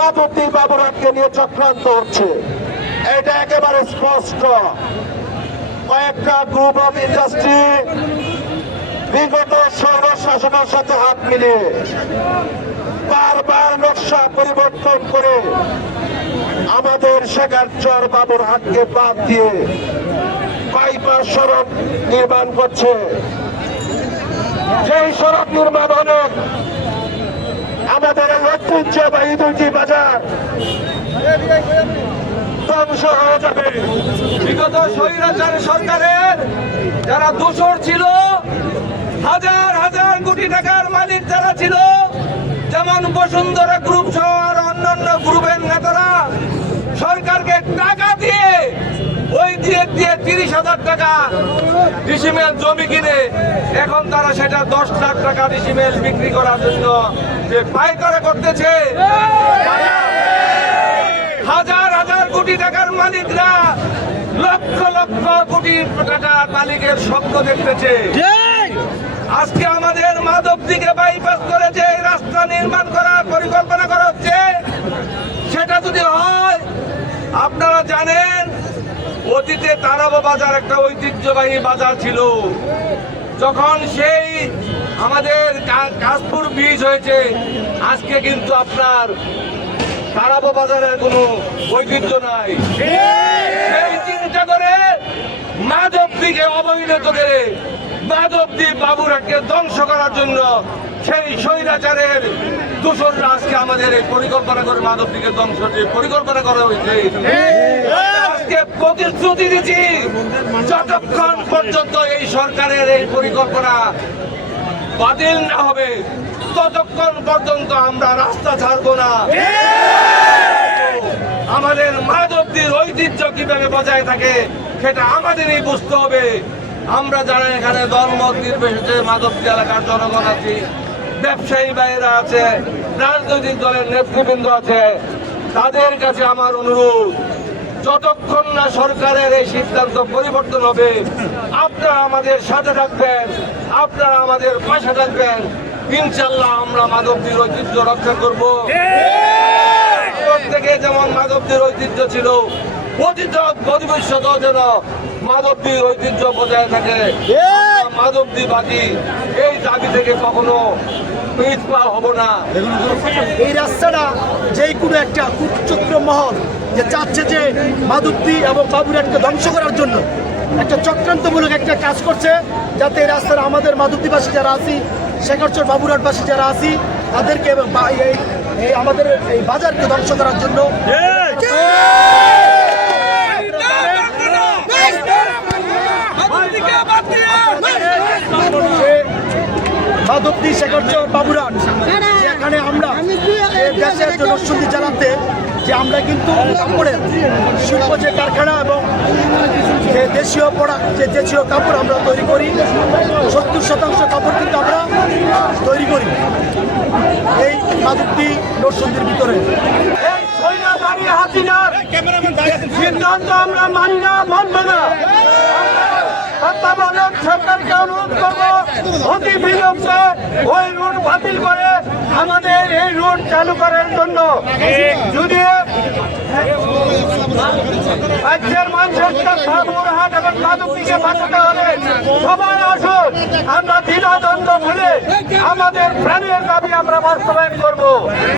মাধবদী বাবুরাটকে নিয়ে চক্রান্ত হচ্ছে, এটা একেবারে স্পষ্ট। কয়েকটা গ্রুপ অফ ইন্ডাস্ট্রি বিগত শাসনের সাথে হাত মিলিয়ে বারবার নকশা পরিবর্তন করে আমাদের শেখারচর বাবুরহাটকে বাদ দিয়ে বাইপাস সড়ক নির্মাণ করছে। সেই সড়ক নির্মাণ হলে আমাদের ঐতিহ্যবাহী দুইটি বাজার ধ্বংস হয়ে যাবে। বিগত স্বৈরাচার সরকারের যারা দোষর ছিল, হাজার হাজার কোটি টাকার মালিক যারা ছিল, যেমন বসুন্ধরা গ্রুপ সহ আর অন্যান্য গ্রুপের নেতারা সরকারকে টাকা দিয়ে ওই দিয়ে 30,000 টাকা ডিসিমেল জমি কিনে এখন তারা সেটা 10 লাখ টাকা ডিসিমেল বিক্রি করার জন্য যে পাইকারি করতেছে। হাজার হাজার কোটি টাকার মালিকরা লক্ষ লক্ষ কোটি টাকার মালিকের স্বপ্ন দেখতেছে। আজকে আমাদের মাধবদীকে বাইপাস করে যে রাস্তা নির্মাণ করার পরিকল্পনা করা হচ্ছে, সেটা যদি হয়, আপনারা জানেন অতীতে তারাবো বাজার একটা ঐতিহ্যবাহী বাজার ছিল। যখন সেই আমাদের কাশপুর ব্রিজ হয়েছে, আজকে কিন্তু আপনার তারাবো বাজারের কোনো ঐতিহ্য নাই। সেই চিন্তা করে মাধবদীকে অবহেলিত করে মাধবদী বাবুরহাটকে ধ্বংস করার জন্য সেই স্বৈরাচারের দোসররা আজকে আমাদের এই পরিকল্পনা করে মাধবদীকে ধ্বংসের পরিকল্পনা করা হয়েছে। আজকে প্রতিশ্রুতি দিচ্ছি, যতক্ষণ পর্যন্ত এই সরকারের এই পরিকল্পনা বাতিল না হবে ততক্ষণ পর্যন্ত আমরা রাস্তা ছাড়বো না। আমাদের মাধবদীর ঐতিহ্য কিভাবে বজায় থাকে সেটা আমাদেরই বুঝতে হবে। আমরা যারা এখানে দলমত নির্বিশেষে মাধবদী এলাকার জনগণ আছি, ব্যবসায়ী ভাইয়েরা আছে, রাজনৈতিক দলের নেতৃবৃন্দ আছে, তাদের কাছে আমার অনুরোধ, যতক্ষণ না সরকারের এই সিদ্ধান্ত পরিবর্তন হবে আপনারা আমাদের সাথে থাকবেন, আপনারা আমাদের পাশে থাকবেন। ইনশাল্লাহ আমরা মাধবদীর ঐতিহ্য রক্ষা করব। থেকে যেমন মাধবদীর ঐতিহ্য ছিল, ভবিষ্যতেও যেন মাধবদীর ঐতিহ্য বজায় থাকে। মাধবদীবাদী এই দাবি থেকে কখনো পিছপা হব না। এই রাস্তাটা যেই কোনো একটা কুচক্র মহল যে চাচ্ছে যে মাধবদী এবং বাবুরহাটকে ধ্বংস করার জন্য একটা চক্রান্তমূলক একটা কাজ করছে, যাতে এই রাস্তাটা আমাদের মাধবদীবাসী যারা আছি, শেখারচর বাবুরহাটবাসী যারা আছি, তাদেরকে এই আমাদের এই বাজারকে ধ্বংস করার জন্য মাধবদী শেখারচর বাবুরহাট এখানে আমরা দেশের জন্য সুন্দর জানাতে যে আমরা কিন্তু কাপড়ের শিল্প যে কারখানা এবং যে দেশীয় প্রোডাক্ট যে দেশীয় কাপড় আমরা তৈরি করি, 70% কাপড় কিন্তু আমরা তৈরি করি এই মাধবদী নরসিংদীর ভিতরে। সিদ্ধান্ত আমরা মানি না, মানব না। সরকারকে অনুরোধ করবো অতি বিলম্বে ওই রুট বাতিল করে আমাদের এই রুট চালু করার জন্য। যদি রাজ্যের মানুষের বাবুরহাট এবং মাধবদীকে বাঁচাতে হলে সবাই আসুন, আমরা দ্বিধাদ্বন্দ্ব ভুলে আমাদের প্রাণের দাবি আমরা বাস্তবায়ন করবো।